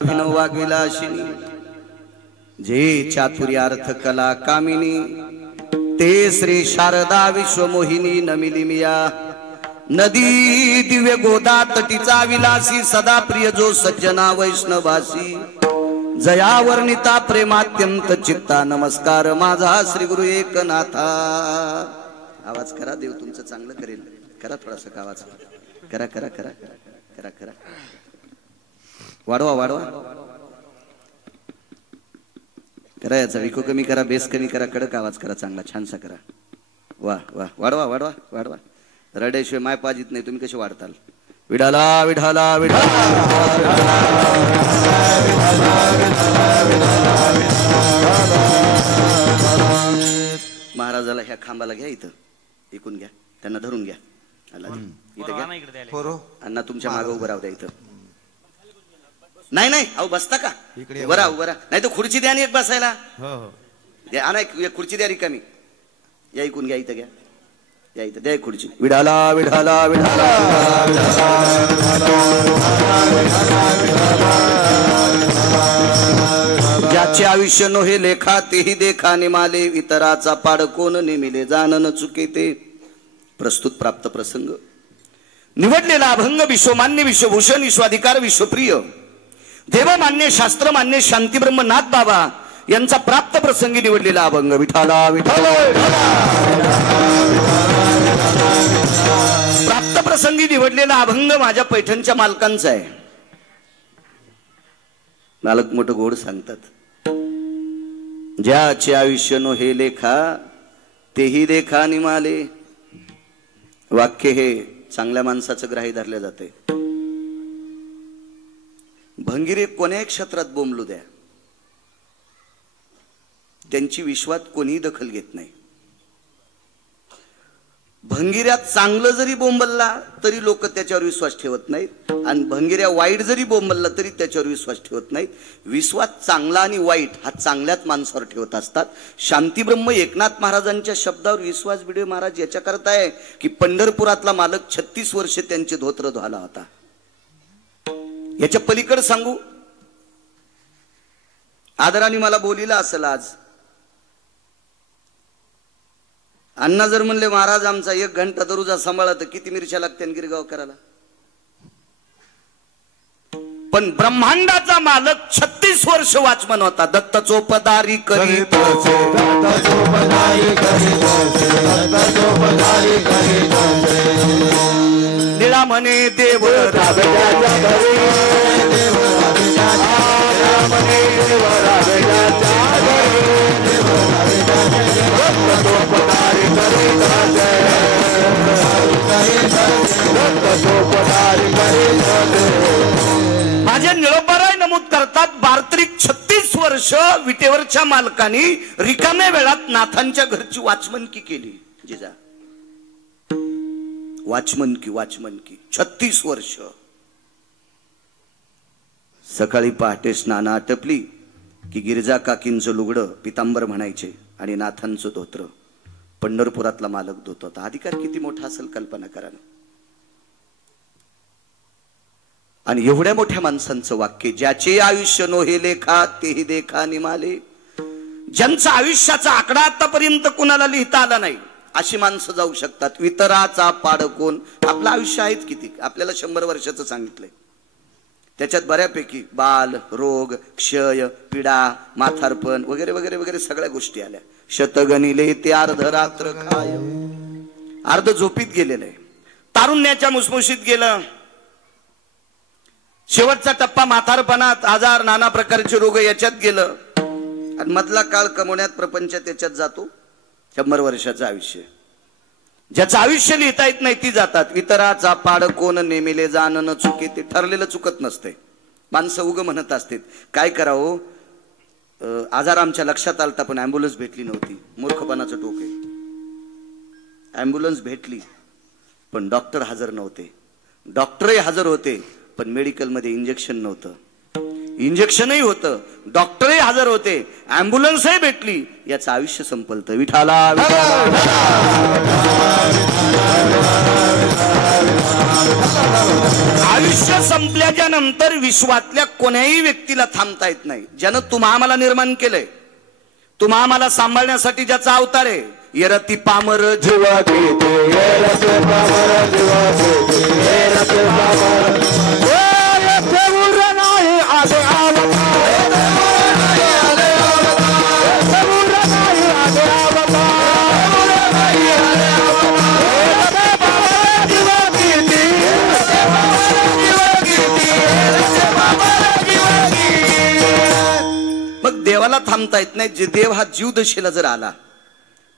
विलासिनी जे चातुर्यार्थ कला कामिनी ते श्री शारदा विश्वमोहिनी नमिली मिया नदी दिव्य गोदा तटीचा विलासी सदा प्रिय जो सज्जना वैष्णवासी जया वर्णिता प्रेमात्यंत चित्ता नमस्कार माझा श्री गुरु एकनाथा। आवाज करा, देव तुमचं चांगलं करेल। करा थोडासा आवाज करा करा करा करा करा वाढवा वाढवा करा, याचा विको कमी करा, बेस कमी करा, कडक आवाज करा, चांगला छानसा करा। वा वा वाढवा वाढवा वाढवा, रड्याशिवाय माय पाजित नाही, तुम्ही कसे वाढताल? विठाला विठाला विठाला महाराजाला ह्या खांबाला घ्या, इथं ऐकून घ्या, त्यांना धरून घ्या, इथं घ्या अण्णा, तुमच्या मागे उभं राहू द्या इथं। नाही नाही अहो बसता का? उभं राहा उभं राहा, नाही तर खुर्ची द्या आणि एक बसायला द्या ना, एक खुर्ची द्या रिकामी, या ऐकून घ्या, इथं घ्या, या इथं द्या खुर्ची। विठाला विठाला विठाला ज्याचे आयुष्य नोहे लेखा तेही देखा निमाले, इतराचा पाड कोण नेमिले जानन चुके ते। प्रस्तुत प्राप्त प्रसंग निवडलेला अभंग विश्वमान्य विश्वभूषण विश्वाधिकार विश्वप्रिय देवमान्य शास्त्रमान्य शांतीब्रह्म नाथ बाबा यांचा प्राप्त प्रसंगी निवडलेला अभंग विठाला विठाला। प्राप्त प्रसंगी निवडलेला अभंग माझ्या पैठणच्या मालकांचा आहे। मालक मोठं गोड सांगतात, ज्याचे आयुष्य नो हे लेखा तेही देखा निमाले। वाक्य हे चांगल्या माणसाचं ग्राही धरले जाते। भंगिरे कोण्याही क्षेत्रात बोंबलू द्या, त्यांची विश्वात कोणीही दखल घेत नाही। भंगिऱ्यात चांगलं जरी बोंबलला तरी लोक त्याच्यावर विश्वास ठेवत नाहीत, आणि भंगिऱ्या वाईट जरी बोंबलला तरी त्याच्यावर विश्वास ठेवत नाहीत। विश्वास चांगला आणि वाईट हा चांगल्याच माणसावर ठेवत असतात। शांतीब्रह्म एकनाथ महाराजांच्या शब्दावर विश्वास भिडे महाराज याच्या करता आहे की पंढरपुरातला मालक 36 वर्ष त्यांचे धोत्र धुवाला होता। याच्या पलीकडे सांगू, आदराने मला बोलिला असेल आज, अण्णा जर म्हणले महाराज आमचा 1 घंटा दरुजा सांभाळा तर किती मिरच्या लागते गिरगाव करायला? पण ब्रह्मांडाचा मालक 36 वर्ष वाचमन होता। दत्त चोपदारी करीत निळा म्हणे देव माझ्या निळोबाराय नमूद करतात, बार्त्रिक 36 वर्ष विटेवरच्या मालकाने रिकाम्या वेळात नाथांच्या घरची वाचमनकी केली। जिजा वाचमनकी 36 वर्ष। सकाळी पहाटे स्नान आटपली की गिरजा काकींचं लुगडं पितांबर म्हणायचे आणि नाथांचं धोत्र पंढरपुरातला मालक धुत होता। अधिकार किती मोठा असेल कल्पना करा ना। आणि एवढ्या मोठ्या माणसांचं वाक्य, ज्याचे आयुष्य नो हे लेखा तेही देखा निमाले। ज्यांचा आयुष्याचा आकडा आतापर्यंत कुणाला लिहिता आला नाही अशी माणसं जाऊ शकतात। वितराचा पाड कोण? आपलं आयुष्य आहेच किती, आपल्याला 100 वर्षाचं सांगितलंय, त्याच्यात बऱ्यापैकी बाल रोग क्षय पीडा माथारपण वगैरे वगैरे वगैरे सगळ्या गोष्टी आल्या। शतगणिले ते अर्ध रात्र काय, अर्ध झोपीत गेलेलं आहे, तारुण्याच्या मुसमुशीत गेलं, शेवटचा टप्पा म्हातारपणात आजार नाना प्रकारचे रोग याच्यात गेलं, आणि मधला काळ कमवण्यात प्रपंचात याच्यात जातो। 100 वर्षाचं आयुष्य, ज्याचं आयुष्य लिहिता येत नाही ती जातात। वितराचा पाड कोण नेमिले जानन चुके ते। ठरलेलं चुकत नसते, माणसं उग म्हणत असते काय करावं, आजार आमच्या लक्षात आलता पण ॲम्ब्युलन्स भेटली नव्हती। मूर्खपणाचं टोक आहे। ॲम्ब्युलन्स भेटली पण डॉक्टर हजर नव्हते, डॉक्टरही हजर होते पण मेडिकल मध्ये इंजेक्शन नव्हतं, इंजेक्शनही होतं, डॉक्टरही हजर होते, ॲम्ब्युलन्सही भेटली, याचं आयुष्य संपलतं। विठाला आयुष्य संपल्याच्या नंतर विश्वातल्या कोण्याही व्यक्तीला थांबता येत नाही. ज्यानं तुम्हा आम्हाला निर्माण केलंय, तुम्हा आम्हाला सांभाळण्यासाठी ज्याचा अवतार आहे, येरती पामर जीवा घेते, येरती पामर जीवा घेते, येरती पामर नाही आले देवाला थांबता येत नाही. जे देव हा जीवदशेला जर आला,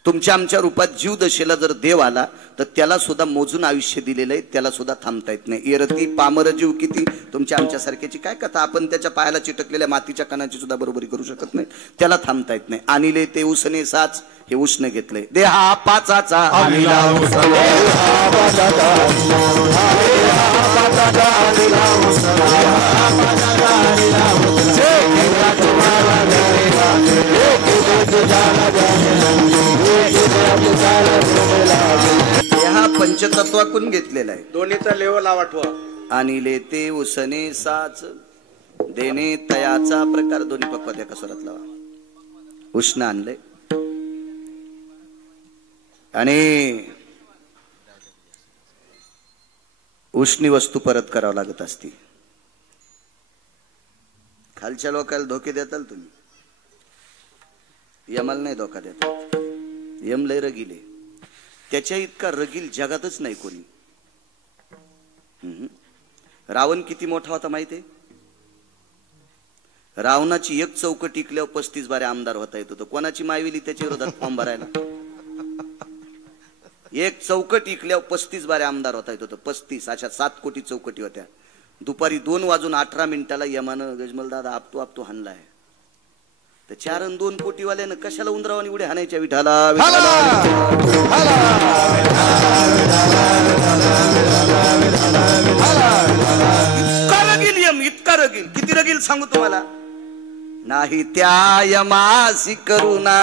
तुमच्या आमच्या रूपात जीवदशेला जर देव आला, तर त्याला सुद्धा मोजून आयुष्य दिलेलं आहे, त्याला सुद्धा थांबता येत नाही. येरती पामर जीव किती, तुमच्या आमच्या सारख्याची काय कथा. आपण त्याच्या पायाला चिटकलेल्या मातीच्या कणाची सुद्धा बरोबरी करू शकत नाही, त्याला थांबता येत नाही. आणले ते उसने साच, हे उष्ण घेतलंय. देहा पाचाचा हा पंचतत्वाकून घेतलेला आहे. दोन्हीचा लेवल आठवा. आणले ते उसने साच, देणे तयाचा प्रकार. दोन्ही पक्वात एका स्वरात लावा. उष्ण आणलंय आणि उष्णी वस्तू परत करावं लागत असती. खालच्या लोकांना धोके देताल तुम्ही, यमाला नाही धोका देतात. यम लय रगील आहे, त्याच्या इतका रगील जगातच नाही कोणी. रावण किती मोठा होता माहितीये? रावणाची एक चौकट टिकल्यावर 35 बारे आमदार होता येत होतं. कोणाची मायविली त्याच्या विरोधात फॉर्म भरायला? एक चौकट इकल्यावर 35 बारे आमदार होता येत होतं. 35 अशा 7 कोटी चौकटी होत्या. दुपारी 2:18 यमानं गजमल दादा आपतो हाणलाय. तर 4 आणि 2 कोटीवाल्यानं कशाला उंदरावानी उड्या हाणायच्या? विठाला इतका रगील. किती रगील सांगू तुम्हाला? नाही त्या यमासी करुणा,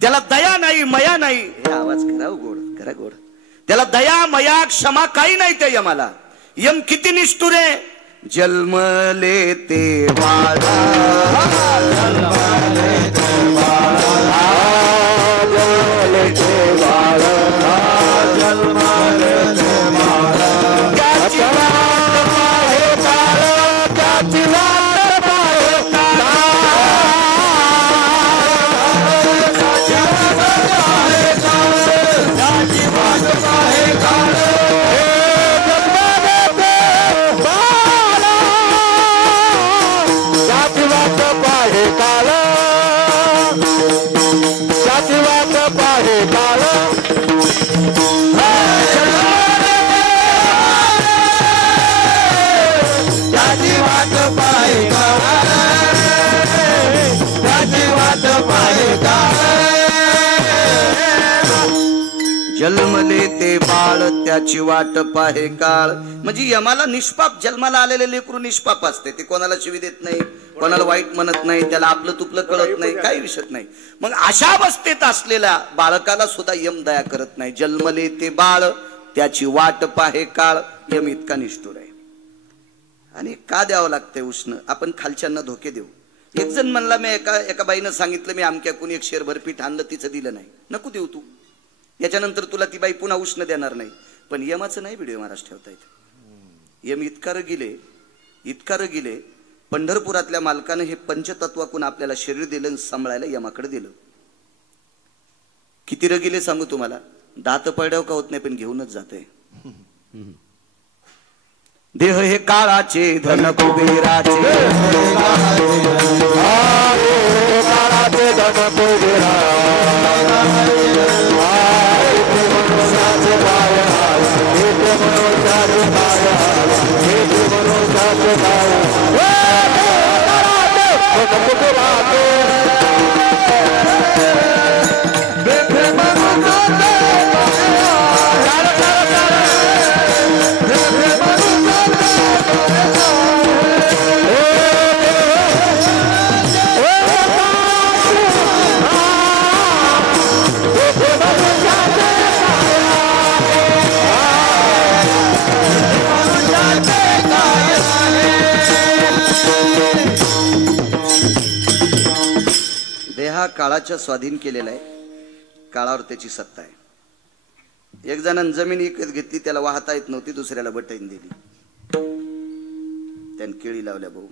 त्याला दया नाही मया नाही. हे आवाज करा गोड, करा गोड. त्याला दया मया क्षमा काही नाही त्या यमाला. यम किती निष्ठुर आहे. जन्मले ते बाळा, जन्मले ते बाळा, जन्मले ते बाळा, जन्मले ते बाळा. त्याची वाट पाहे काळ, त्याची वाट पाहे काळ, त्याची वाट पाहे काळ. जन्मले ते बाळ, त्याची वाट पाहे काळ. म्हणजे यमाला निष्पाप जन्माला आलेले लेकरू निष्पाप असते. ते कोणाला शिवी देत नाही, कोणाला वाईट म्हणत नाही, त्याला आपलं तुपलं कळत नाही, काही विषय नाही. मग अशा अवस्थेत असलेल्या बाळकाला सुद्धा यम दया करत नाही. जन्मले ते बाळ, त्याची वाट पाहे काळ. यम इतका निष्ठुर आहे. आणि का द्यावं लागतंय उष्ण? आपण खालच्यांना धोके देऊ. एक जण म्हणला, मी एका बाईनं सांगितलं, मी आमक्या कोणी 1 शेरभर पीठ आणलं, तिचं दिलं नाही. नको देऊ तू, याच्यानंतर तुला ती बाई पुन्हा उष्ण देणार नाही. पण यमाचं नाही व्हिडिओ महाराज ठेवता येत. यम इतका रगिले, इतका रगिले. पंढरपुरातल्या मालकानं हे पंचतत्वाकून आपल्याला शरीर दिलं आणि सांभाळायला यमाकडे दिलं. किती रगिले सांगू तुम्हाला. दात पडल्यावर का होत नाही, पण घेऊनच जाते. देह हे काळाचे, धन कुबेराचे, काळाचे धन कुबेराचे. काळाच्या स्वाधीन केलेला आहे, काळावर त्याची सत्ता आहे. एक जणांनी जमीन विकत घेतली, त्याला वाहता येत नव्हती, दुसऱ्याला बटईन दिली, त्याने केळी लावल्या. भाऊ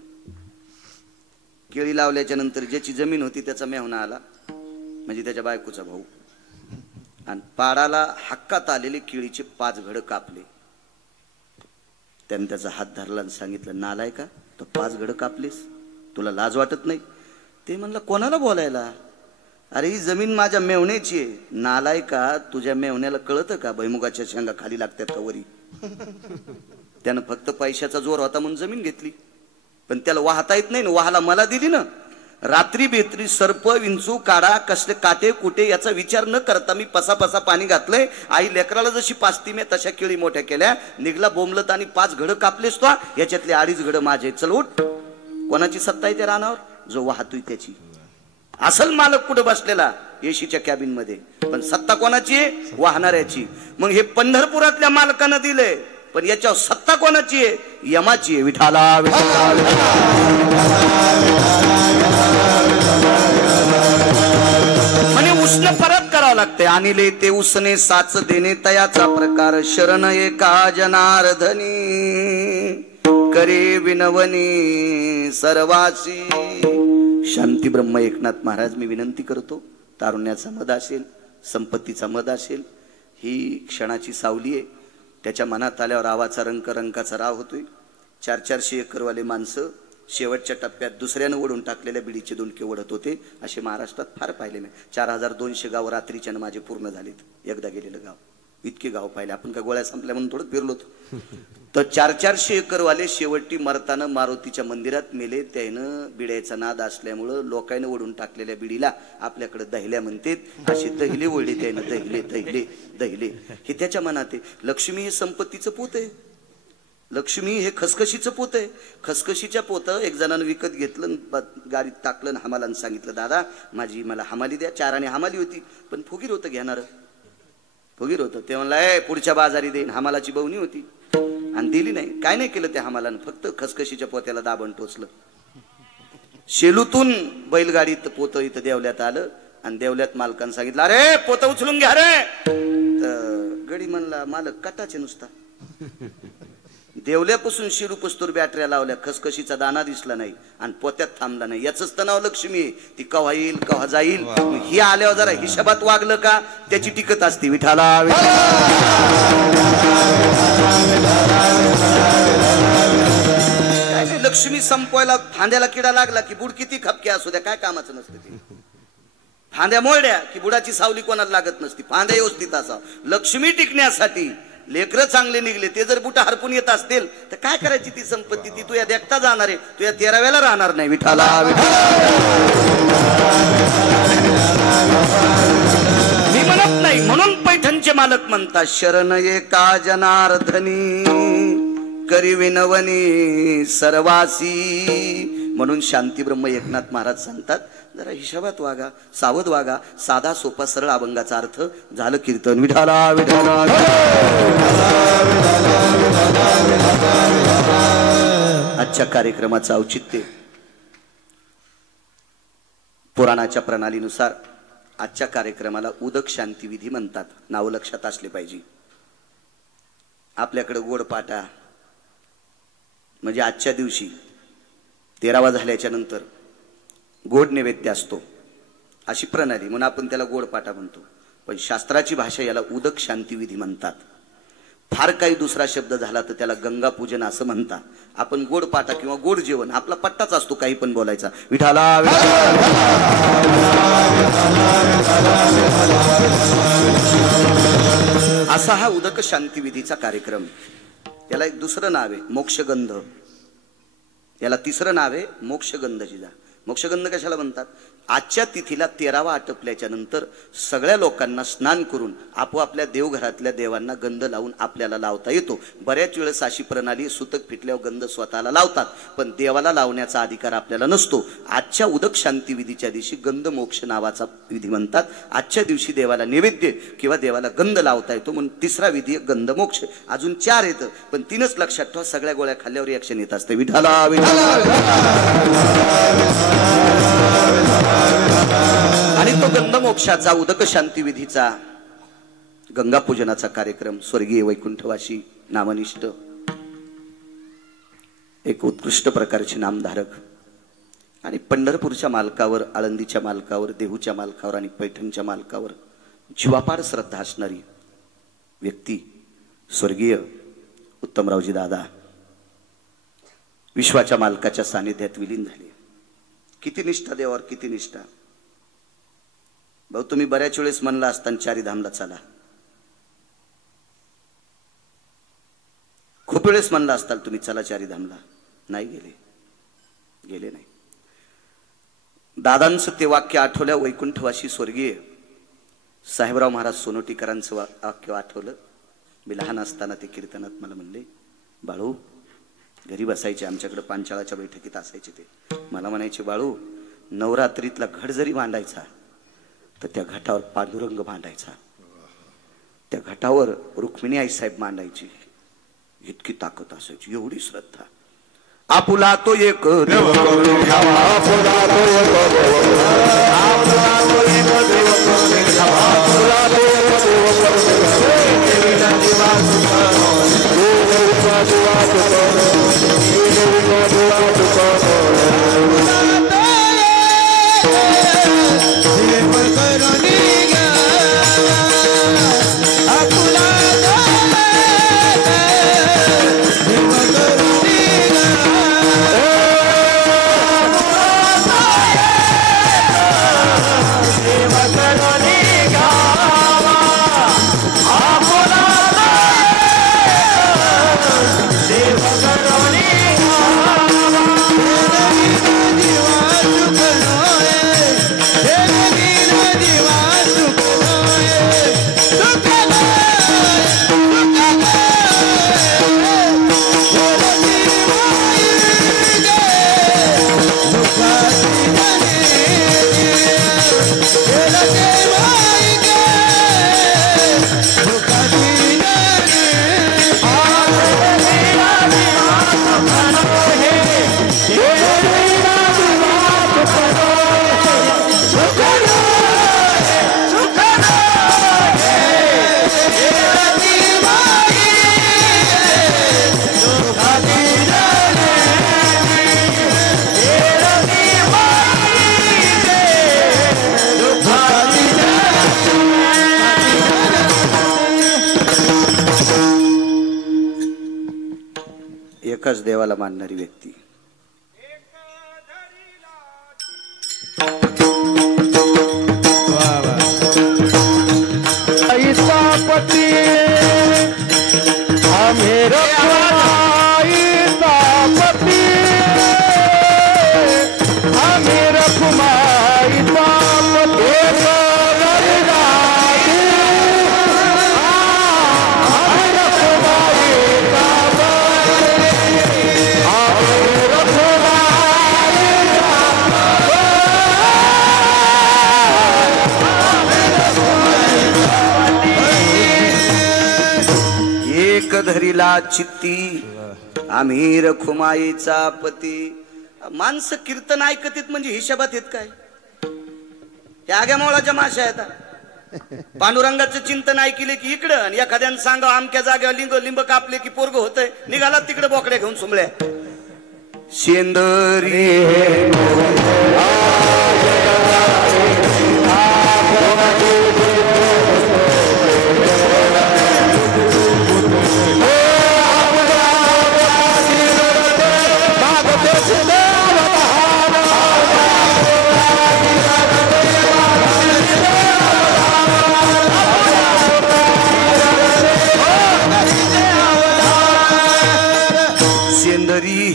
केळी लावल्याच्या नंतर ज्याची जमीन होती त्याचा मेहुणा आला, म्हणजे त्याच्या बायकोचा भाऊ, आणि पाडाला हक्कात आलेले केळीचे 5 घड कापले. त्याने त्याचा हात धरला आणि सांगितलं, नालाय का तो 5 घड कापलेस, तुला लाज वाटत नाही? ते म्हणलं, कोणाला बोलायला? अरे ही जमीन माझ्या मेवण्याची आहे. नालाय का, तुझ्या मेवण्याला कळतं का भैमुगाच्या शेंगा खाली लागतात का वरी? त्यानं फक्त पैशाचा जोर होता म्हणून जमीन घेतली, पण त्याला वाहता येत नाही ना, वाहाला मला दिली ना. रात्री बेत्री सर्प विंचू काढा कसले काटे कुटे याचा विचार न करता मी पसा पाणी घातलंय. आई लेकराला जशी पाचती मी तशा केळी मोठ्या केल्या, निघला बोंबलत आणि 5 घड कापलेस तो, याच्यातले 2.5 घड माझे. चल उठ. कोणाची सत्ता आहे त्या रानावर? जो वाहतोय त्याची. असल मालक कुठं बसलेला? एशीच्या कॅबिन मध्ये. पण सत्ता कोणाची आहे? वाहणाऱ्याची. मग हे पंढरपुरातल्या मालकानं दिले, पण याच्यावर सत्ता कोणाची आहे? यमाची आहे. विठाला म्हणे उष्ण परत करावं लागते. आणले ते उसने साच देणे तयाचा प्रकार. शरण एका जनार्दनी करे विनवनी सर्वासी. शांती ब्रह्म एकनाथ महाराज, मी विनंती करतो, तारुण्याचा मद असेल, संपत्तीचा मद असेल, ही क्षणाची सावली आहे. त्याच्या मनात आल्यावर रावाचा रंकाचा राव होतोय. 400-400 एकरवाले माणसं शेवटच्या टप्प्यात दुसऱ्यानं ओढून टाकलेल्या बिडीचे दोंडके ओढत होते. असे महाराष्ट्रात फार पाहिले मी. 4200 गाव रात्रीच्यानं माझे पूर्ण झालेत. एकदा गेलेलं गाव, इतके गाव पाहिले. आपण का गोळ्या संपल्या म्हणून थोडं फिरलो तर 400-400 एकरवाले शेवटी मरताना मारुतीच्या मंदिरात मेले. त्यानं बिड्याचा नाद असल्यामुळं लोकांनी ओढून टाकलेल्या बिडीला आपल्याकडे दहिल्या म्हणतात. असे दहिले ओढले त्यानं, दहिले दहिले दहिले. हे त्याच्या मनात आहे. लक्ष्मी हे संपत्तीचं पोत आहे, लक्ष्मी हे खसखशीचं पोत आहे. खसखशीच्या पोत एक जणानं विकत घेतलं, गाडीत टाकलं, हमालानं सांगितलं, दादा मला हमाली द्या. 4 आणे हमाली होती, पण फुगीर होतं घेणार, फुगीर होतं. ते म्हणलं, पुढच्या बाजारी देईन. हमालाची बवणी होती आणि दिली नाही. काय नाही केलं त्या हमालानं, फक्त खसखशीच्या पोत्याला दाबण टोचलं. शेलूतून बैलगाडीत पोत इथं देवल्यात आलं आणि देवल्यात मालकानं सांगितलं, अरे पोत उचलून घ्या रे. तर गडी म्हणला, मालक कटाचे नुसता. देवल्यापासून शिरूपस्तूर बॅटऱ्या लावल्या, खसखशीचा दाना दिसला नाही आणि पोत्यात थांबला नाही. याच तर नाव लक्ष्मी आहे. ती कव्हा येईल कव्हा जाईल. ही आल्यावर जरा हिशोबात वागलं का त्याची टिकत असते. विठाला काय नाही, लक्ष्मी संपवायला फांद्याला किडा लागला की बुड किती खपके असू द्या, काय कामाचं नसतं ते. फांद्या मोडल्या की बुडाची सावली कोणाला लागत नसती. फांद्या व्यवस्थित असावं. लक्ष्मी टिकण्यासाठी लेकरं चांगले निघले, ते जर बुटा हरपून येत असतील तर काय करायची ती संपत्ती? ती तुया देखता जाणार आहे, तुया 13व्याला राहणार नाही. विठाला मी म्हणत नाही. म्हणून पैठणचे मालक म्हणतात, शरण एका जनार्दनी करी विनवनी सर्वासी. म्हणून शांती ब्रह्म एकनाथ महाराज सांगतात, जरा हिशोबात वागा, सावध वागा. साधा सोपा सरळ अभंगाचा अर्थ झालं कीर्तन. विठाला विठाला. आजच्या कार्यक्रमाचं औचित्य पुराणाच्या प्रणालीनुसार आजच्या कार्यक्रमाला उदक शांती विधी म्हणतात. नाव लक्षात असले पाहिजे. आपल्याकडे गोडपाटा म्हणजे आजच्या दिवशी 13वा झाल्याच्या नंतर गोड नैवेद्य असतो, अशी प्रणाली म्हणून आपण त्याला गोडपाटा म्हणतो. पण शास्त्राची भाषा याला उदक शांती विधी म्हणतात. फार काही दुसरा शब्द झाला तर त्याला गंगा पूजन असं म्हणतात. आपण गोडपाटा किंवा गोड जेवण आपला पट्टाच असतो, काही पण बोलायचा. विठाला असा हा उदक शांती विधीचा कार्यक्रम. याला एक दुसरं नाव आहे मोक्षगंध. याला तिसरं नाव आहे मोक्षगंध. जिजा मोक्षगंध कशाला म्हणतात? आजच्या तिथीला 13वा आटपल्याच्या नंतर सगळ्या लोकांना स्नान करून आपोआपल्या देवघरातल्या देवांना गंध लावून आपल्याला लावता येतो. बऱ्याच वेळेस अशी प्रणाली सुतक फिटल्यावर गंध स्वतःला लावतात, पण देवाला लावण्याचा अधिकार आपल्याला नसतो. आजच्या उदक शांती विधीच्या दिवशी गंध मोक्ष नावाचा विधी म्हणतात. आजच्या दिवशी देवाला नैवेद्य किंवा देवाला गंध लावता येतो म्हणून तिसरा विधी गंध मोक्ष. अजून 4 येतं, पण 3च लक्षात ठेवा. सगळ्या गोळ्या खाल्ल्यावर रिॲक्शन येत असते. विठाला विठाला. आणि तो गंधमोक्षाचा उदक शांती विधीचा गंगा पूजनाचा कार्यक्रम स्वर्गीय वैकुंठवासी नामनिष्ठ एक उत्कृष्ट प्रकारचे नामधारक आणि पंढरपूरच्या मालकावर, आळंदीच्या मालकावर, देहूच्या मालकावर आणि पैठणच्या मालकावर जीवापाड श्रद्धा असणारी व्यक्ती स्वर्गीय उत्तमरावजी दादा विश्वाच्या मालकाच्या सानिध्यात विलीन झाले. किती निष्ठा देवावर, किती निष्ठा. भाऊ तुम्ही बऱ्याच वेळेस म्हणला असताना चारीधामला चला, खूप वेळेस म्हणला असताल तुम्ही चला चारीधामला, नाही गेले नाही. दादांचं ते वाक्य आठवल्या वैकुंठवासी स्वर्गीय साहेबराव महाराज सोनोटीकरांचं वाक्य आठवलं. मी लहान असताना ते कीर्तनात मला म्हणले, बाळू घरी बसायचे, आमच्याकडे पांचाळाच्या बैठकीत असायचे. ते मला म्हणायचे, बाळू नवरात्रीतला घट जरी मांडायचा तर त्या घटावर पांडुरंग मांडायचा, त्या घटावर रुक्मिणी आई साहेब मांडायची. इतकी ताकद असायची, एवढी श्रद्धा. आपुला तो एक देव करून घ्यावा, आपुला तो एक देव, आपुला तो एक देव करून घ्यावा, आपुला तो एक देव करून घ्यावा. देवीला जीवा सुखानो, देवीला जीवा सुखानो, देवीला जीवा सुखानो. एकच देवाला मानणारी व्यक्ती. धरीला चित्ती आम्ही रखुमाईचा पती. माणसं कीर्तन ऐकतीत म्हणजे हिशोबात येत काय, त्या आग्या मोळाच्या माश्या आहेत. पांडुरंगाचं चिंतन ऐकले की इकडं, आणि एखाद्यानं सांगा अमक्या जागेवर लिंब कापले की पोरग होतंय, निघाला तिकडे बोकड्या घेऊन सुमल्या. शेंदरी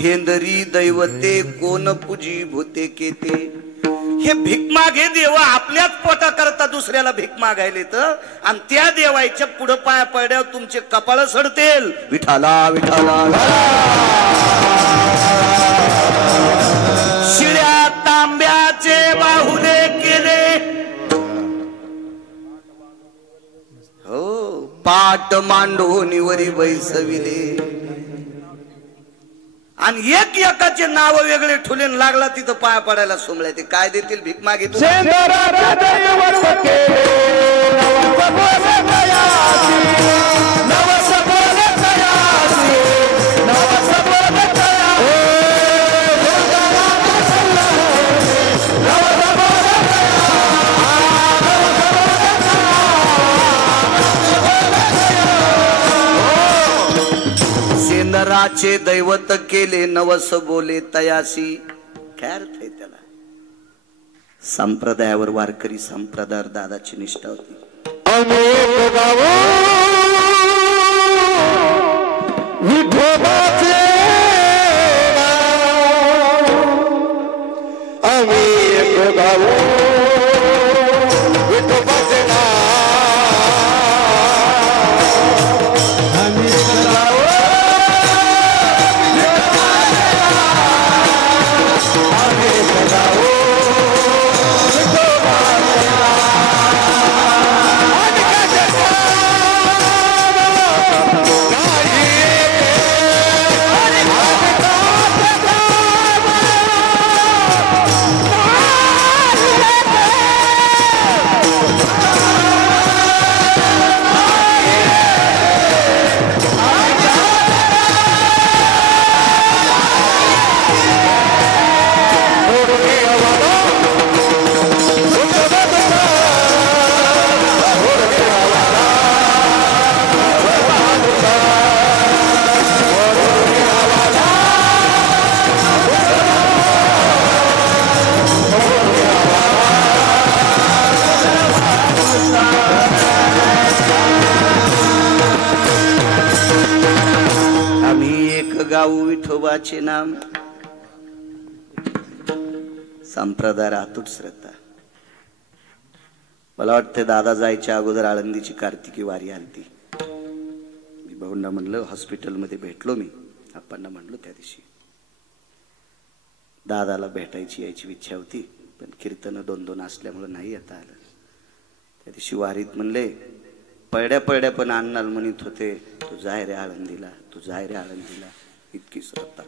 हेंदरी दैवते कोण पूजी भूते केते. हे भीक मागे देव आपल्याच पोटा करता दुसऱ्याला भीक मागायले तर, आणि त्या देवाच्या पुढे पाया पडल्यावर तुमचे कपाळ सडतेल. विठाला विठाला शिळ्या तांब्याचे बाहुले केले, हो पाट मांडोनीवरी बैसविले. आणि एक एकाचे नाव वेगळे ठुले लागला तिथं पाया पडायला सोमळ्या ते काय देतील भीक मागितली सेंदराचे दैवत केले नवस बोले तयासी. काय अर्थ आहे त्याला? संप्रदायावर वारकरी संप्रदायावर दादाची निष्ठा होती. विठोबाचे नाम. संप्रदाय अतूट श्रद्धा. मला वाटतं दादा जायच्या अगोदर आळंदीची कार्तिकी वारी आलती. मी भाऊंना म्हणलं, हॉस्पिटलमध्ये भेटलो मी आप्पांना म्हणलो त्या दिवशी, दादाला भेटायची यायची इच्छा होती पण कीर्तन 2-2 असल्यामुळे नाही येता आलं. त्या दिवशी वारीत म्हणले, पळड्या पण अण्णाला म्हणत होते, तू जाय रे आळंदीला, तू जाय रे आळंदीला. इतकी श्रद्धा.